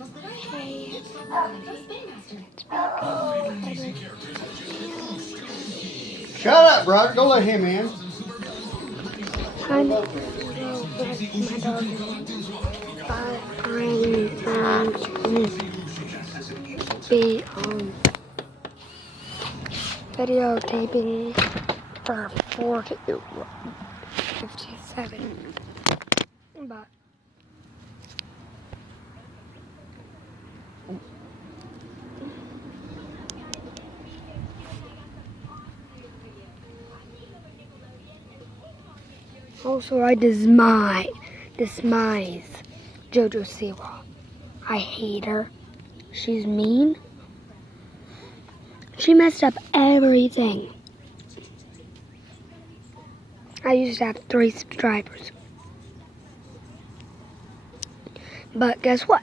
Hey, Shut up, brother. Go let him in. I know my dog is be videotaping for 4:57, but also I despise JoJo Siwa. I hate her. She's mean. She messed up everything. I used to have 3 subscribers. But guess what?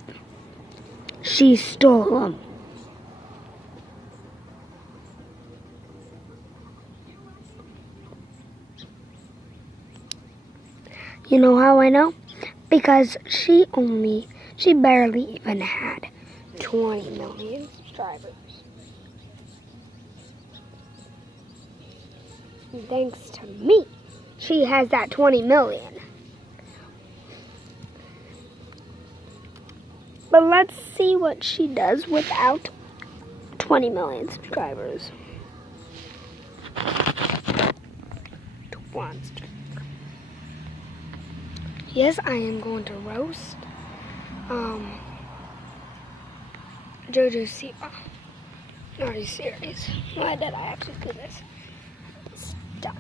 She stole them. You know how I know? Because she barely even had 20 million subscribers. And thanks to me, she has that 20 million. But let's see what she does without 20 million subscribers. Yes, I am going to roast JoJo Siwa. Are you serious? Why did I actually do this? Stuck.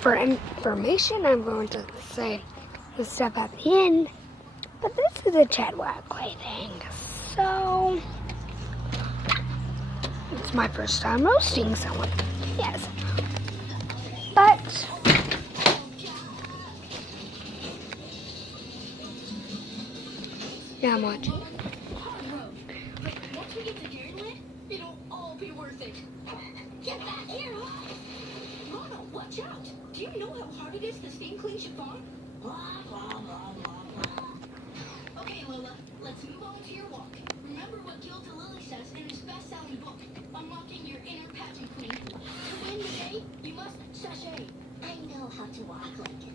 For information, I'm going to say the stuff at the end. But this is a Chad Wackley thing, so it's my first time roasting someone. Yes, but yeah, I'm watching. Once we get to Dairyland, it'll all be worth it. Get back here, huh? Lana, watch out! Do you know how hard it is to steam clean chiffon? Okay, Lola, let's move on to your walk. Remember what Gilda Lily says in his best-selling book, Unlocking Your Inner Pageant Queen. To win the day, you must sashay. I know how to walk like it.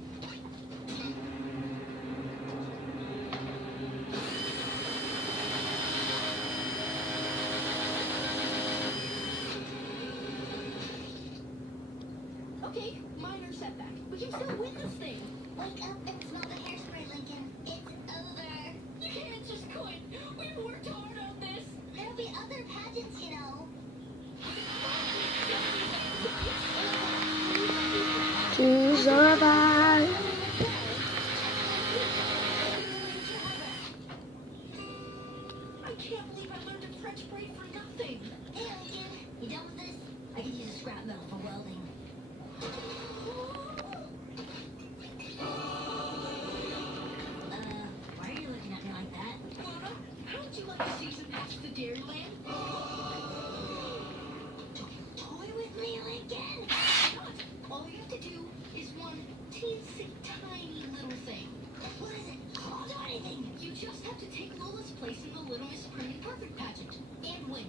Okay, minor setback. We can still win this thing. Wake up and smell the hairspray, Lincoln. It's over. You can't just quit. We've worked hard on this. There'll be other pageants, you know. To survive. I can't believe I learned a French braid for nothing. Hey, Lincoln, you done with this? I could use a scrap metal for welding. Why are you looking at me like that? Lana, how would you like a season pass to Dairyland? Toy with me, Lincoln? Not. All you have to do is one teensy tiny little thing. What is it? Called or anything? You just have to take Lola's place in the Little Miss Pretty Perfect pageant and win.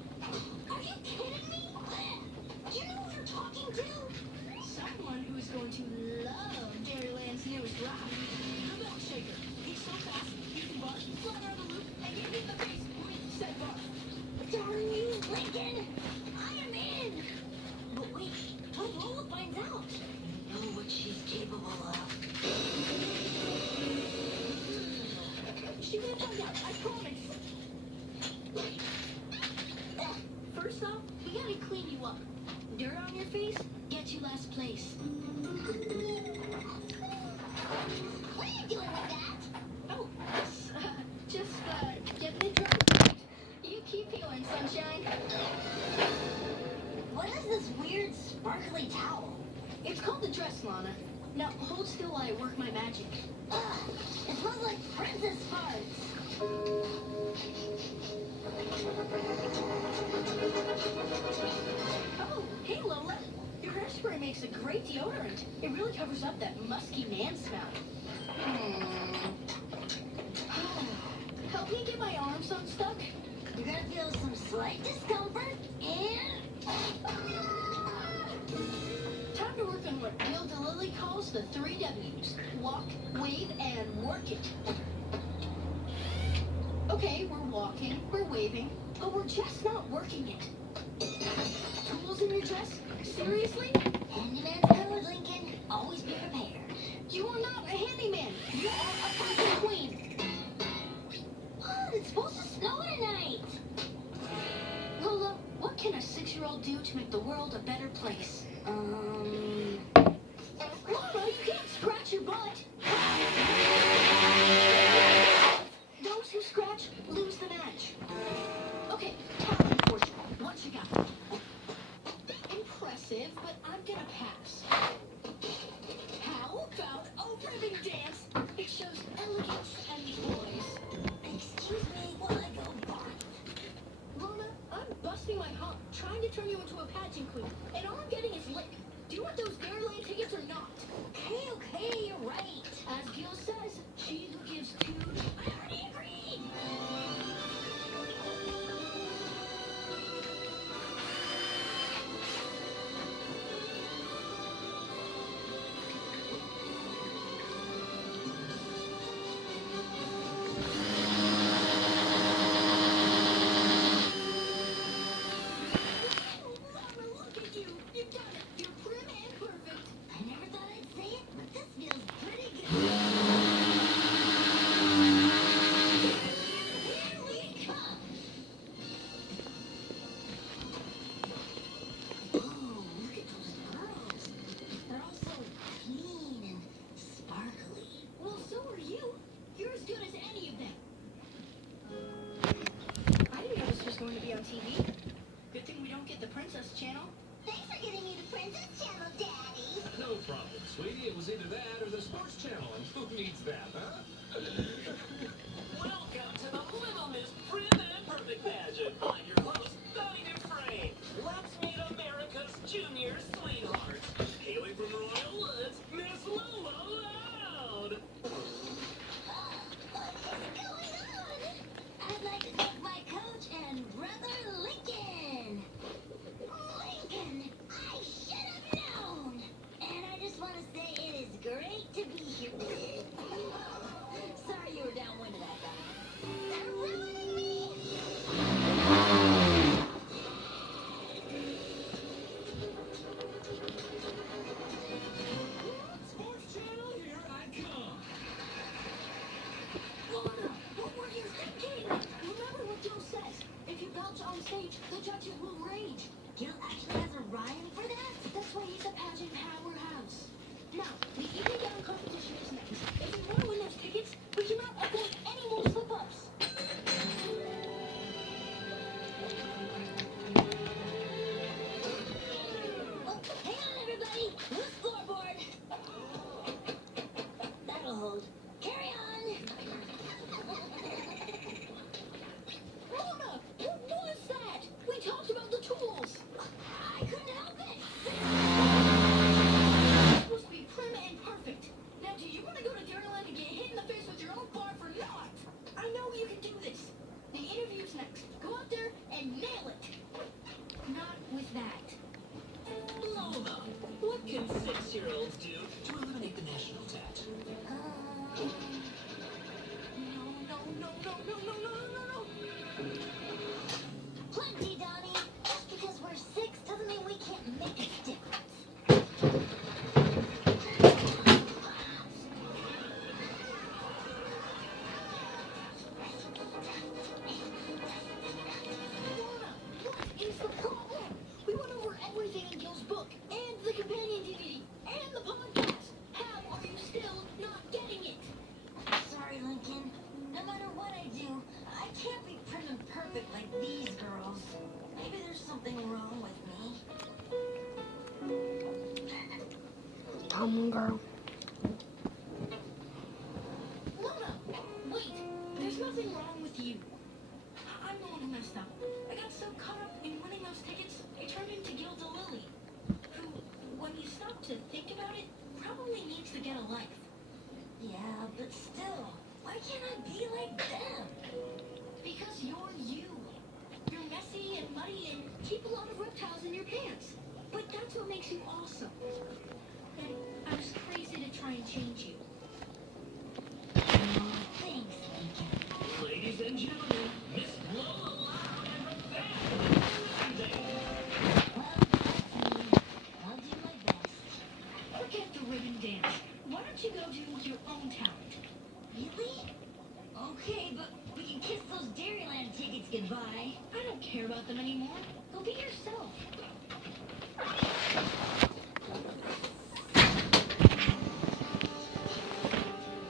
Are you kidding me? Do you know who you're talking to? Someone who is going to love Dairyland's newest ride, the milkshaker. He's so fast, you can bark, fly around the loop, and get hit in the face with said bark. Darn you, Lincoln! I am in! But wait, what if Lola finds out? I know what she's capable of. She will find out, I promise. First off, we gotta clean you up. Dirt on your face, get you last place. What are you doing with that? Oh, just getting it dry. You keep peeling, sunshine. What is this weird sparkly towel? It's called the dress, Lana. Now, hold still while I work my magic. Ugh, it smells like princess farts. great deodorant. It really covers up that musky man smell. Help me get my arms unstuck. You're gonna feel some slight discomfort and... Time to work on what Bill DeLilly calls the 3 W's. Walk, wave, and work it. Okay, we're walking, we're waving, but we're just not working it. Tools in your dress? Seriously? Handyman's code, Lincoln. Always be prepared. You are not a handyman. You are a fucking queen. What? It's supposed to snow tonight. Lola, what can a 6-year-old do to make the world a better place? Lola, you can't scratch your butt. Those who scratch lose the match. Okay, talent portion. What you got? Impressive, but I'm gonna pass. How about a ribbon dance? It shows elegance and poise. Excuse me while I go by. Luna, I'm busting my hump, trying to turn you into a pageant queen, and all I'm getting is lick. Do you want those Dairyland tickets or not? Okay, you're right. As Gil says, she who gives two... I already agreed! Mama, look at you! You've done it! You're prim and perfect! I never thought I'd say it, but this feels pretty good. Here we come! Ooh, look at those girls. They're all so clean and sparkly. Well, so are you. You're as good as any of them. I didn't know this was going to be on TV. Good thing we don't get the Princess Channel. Thanks for getting me the Princess Channel, Daddy. No problem, sweetie. It was either that or the sports channel, and who needs that, huh? Welcome to the Little Miss Prim and Perfect pageant. I'm your host, Donnie Dufresne. Let's meet America's junior sweetheart. Hailing from Royal Woods, Miss Lola Loud. What is going on? I'd like to thank my coach and brother Lincoln. Lincoln, I should have known. And I just want to say it is great to be here. Sorry you were downwind of that guy. They're ruining me. Sports channel, here I come. Lorna, what were you thinking? Remember what Gil says. If you belch on stage, the judges will rage. Gil actually has a rhyme for that? That's why he's a pageant powerhouse. Now, the evening gown competition is next. If we want to win those tickets, we cannot afford any more slip-ups. Oh, hang on, everybody. Loose floorboard. That'll hold. Carry on. Luna, what was that? We talked about the tools. I couldn't help it. You're supposed to be prim and perfect. Now, do you want to go to Dairyland and get hit in the face with your own barf or not? I know you can do this. The interview's next. Go out there and nail it. Not with that. Lola, what can 6-year-olds do to eliminate the national debt? No. Plenty, Donnie. Just because we're 6 doesn't mean we can't make a difference. Lorna, what is the problem? We went over everything in Gil's book, and the companion DVD, and the podcast. How are you still not getting it? Sorry, Lincoln. No matter what I do, I can't be prim and perfect like these girls. Maybe there's something wrong with me. Dumb girl. Luna, wait. There's nothing wrong with you. I'm the one who messed up. I got so caught up in winning those tickets, I turned into Gil DeLilly, who, when he stopped to to think about it, probably needs to get a life. Yeah, but still, why can't I be like them? Because you're you. You're messy and muddy and keep a lot of reptiles in your pants. But that's what makes you awesome. And I'm just crazy to try and change you. Oh, thanks, Lincoln. Ladies and gentlemen, Miss Lola Loud and Rebecca. Well, that's me. I'll do my best. Forget the ribbon dance. Why don't you go do your own talent? Really? Okay, but we can kiss those Dairyland tickets goodbye. I don't care about them anymore. Go be yourself.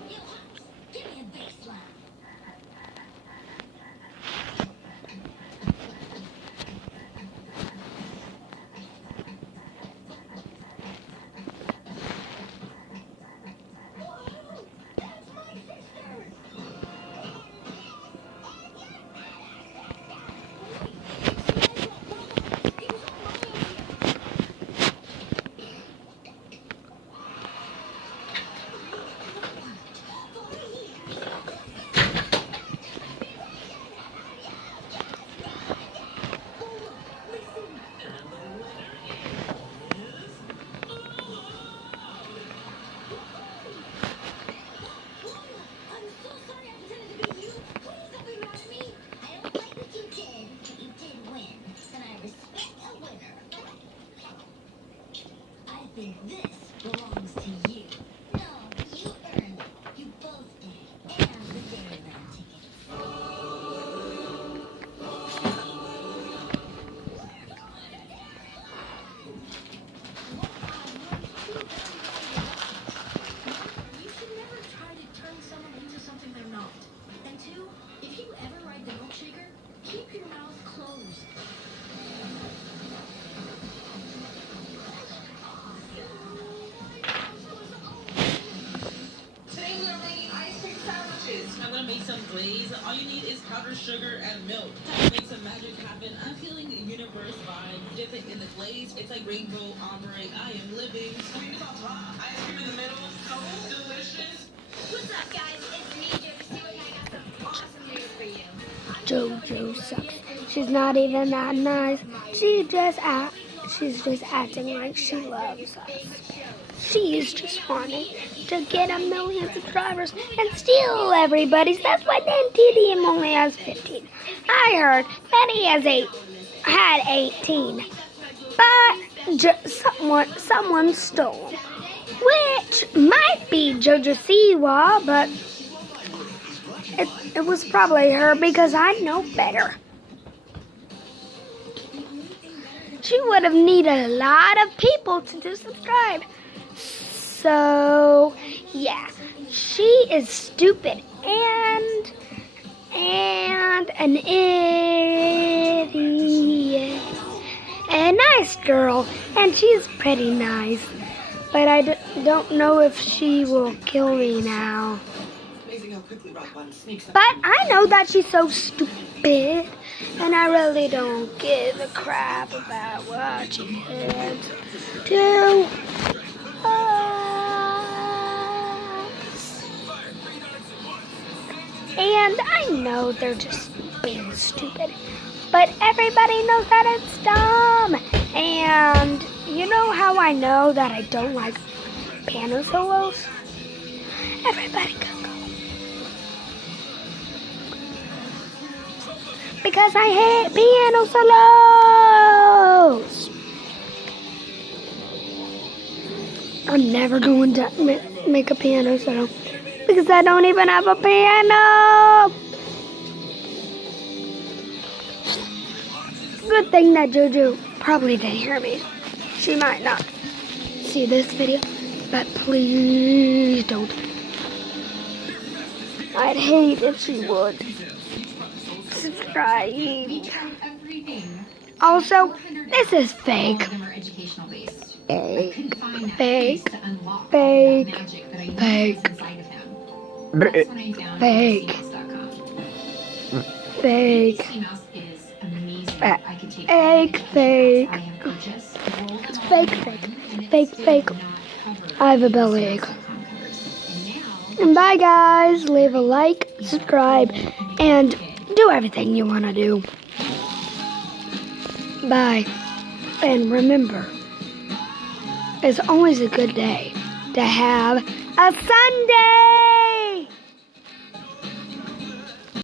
Yo, Hops, give me a bass line. Whoa, that's my sister. I'm so sorry I pretended to be you. Please don't be mad at me. I don't like what you did. You did win, and I respect a winner. I think this belongs to you. No, you earned it. You both did. And the Dairyland tickets. You should never try to turn someone into something they're not. And two, if you ever ride the milkshaker, keep your mouth closed. Today we are making ice cream sandwiches. I'm gonna make some glaze. All you need is powdered sugar and milk. Time to make some magic happen. I'm feeling the universe vibe. Dip it in the glaze. It's like rainbow ombre. I am living. Sweet on top, ice cream in the middle. So delicious. What's up, guys? It's me, JoJo, and I got some awesome news for you. JoJo sucks. She's not even that nice. She's just acting like she loves us. She's just wanting to get 1,000,000 subscribers and steal everybody's. That's why Dan TDM only has 15. I heard that he had 18, but someone stole them, which might be JoJo Siwa, but it was probably her because I know better. She would have needed a lot of people to subscribe. So, yeah, she is stupid and an idiot. A nice girl, and she's pretty nice. But I don't know if she will kill me now. But I know that she's so stupid, and I really don't give a crap about what she kids do. And I know they're just being stupid, but everybody knows that it's dumb. And you know how I know that I don't like piano solos? Everybody can go. Because I hate piano solos. I'm never going to make a piano solo because I don't even have a piano. Good thing that JoJo probably didn't hear me. She might not see this video, but please don't. I'd hate if she would. Subscribe. Also, this is fake. Fake. Fake. Fake. Fake. Fake. Fake. Fake. Fake. It's fake. Fake. Fake. Fake. I have a bellyache. And bye, guys. Leave a like, subscribe, and do everything you want to do. Bye. And remember, it's always a good day to have a Sunday.